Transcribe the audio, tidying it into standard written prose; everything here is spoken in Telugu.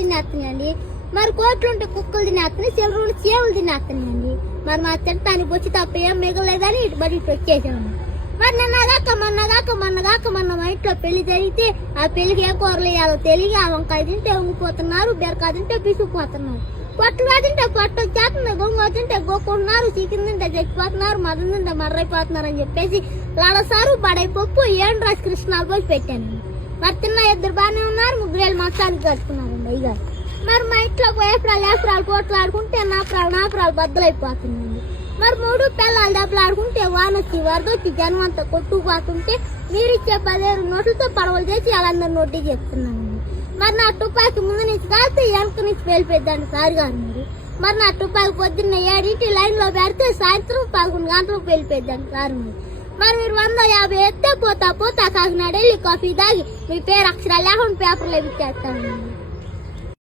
తినేస్తున్నాయండి. మరి కోట్లు ఉంటే కుక్కలు తినేస్తున్నాయి, చిల్లర చేవులు తినేస్తున్నాయండి. మరి మా తింటానికి వచ్చి తప్ప ఏం మిగలేదని ఇటు వచ్చేసాము. మరి మొన్న మా ఇంట్లో పెళ్లి జరిగితే ఆ పెళ్లికి ఏ కూరలు వేయాలో తెలియ ఆ వంకాయ తింటే ఉంగిపోతున్నారు, బీరకాయ తింటే పిసుకుపోతున్నారు, పొట్టుగా తింటే పొట్టు వచ్చేస్తుంది, గొంగ తింటే గోకుంటున్నారు, చికెన్ తింటే చచ్చిపోతున్నారు, మదం తింటే మర్రైపోతున్నారు అని చెప్పేసి లడసారు బడైపప్పు ఏడు రాసి కృష్ణాలు పోసి పెట్టాను. మరి తిన్న ఇద్దరు బాగానే ఉన్నారు, ముగ్గురేళ్ళు మొత్తానికి కట్టుకున్నారండి అయ్యగా. మరి మా ఇంట్లో ఏప్రాలు పోట్లు ఆడుకుంటే నాపురాలు బద్దలైపోతున్నాయండి. మరి 3 పిల్లలు దెబ్బలు ఆడుకుంటే వానొచ్చి వరదొచ్చి జనం అంతా కొట్టుకుపోతుంటే మీరిచ్చే 10,000 నోట్లతో పడవలు చేసి వాళ్ళందరూ నోటీ చెప్తున్నానండి. మరి నా తుపాకి ముందు నుంచి కాస్తే వెనక నుంచి వెళ్ళిపోద్దండి సార్ గారు. మరి నా తుపాకి పొద్దున్న 7 లైన్ లో పెడితే సాయంత్రం 11 గంటలకు వెళ్ళిపోద్దండి సార్. మరి మీరు 150 ఎత్తే పోతా కాకినాడ వెళ్ళి కాఫీ తాగి మీ పేరు అక్షరాలు లేకుండా పేపర్లో పెట్టేస్తానండి.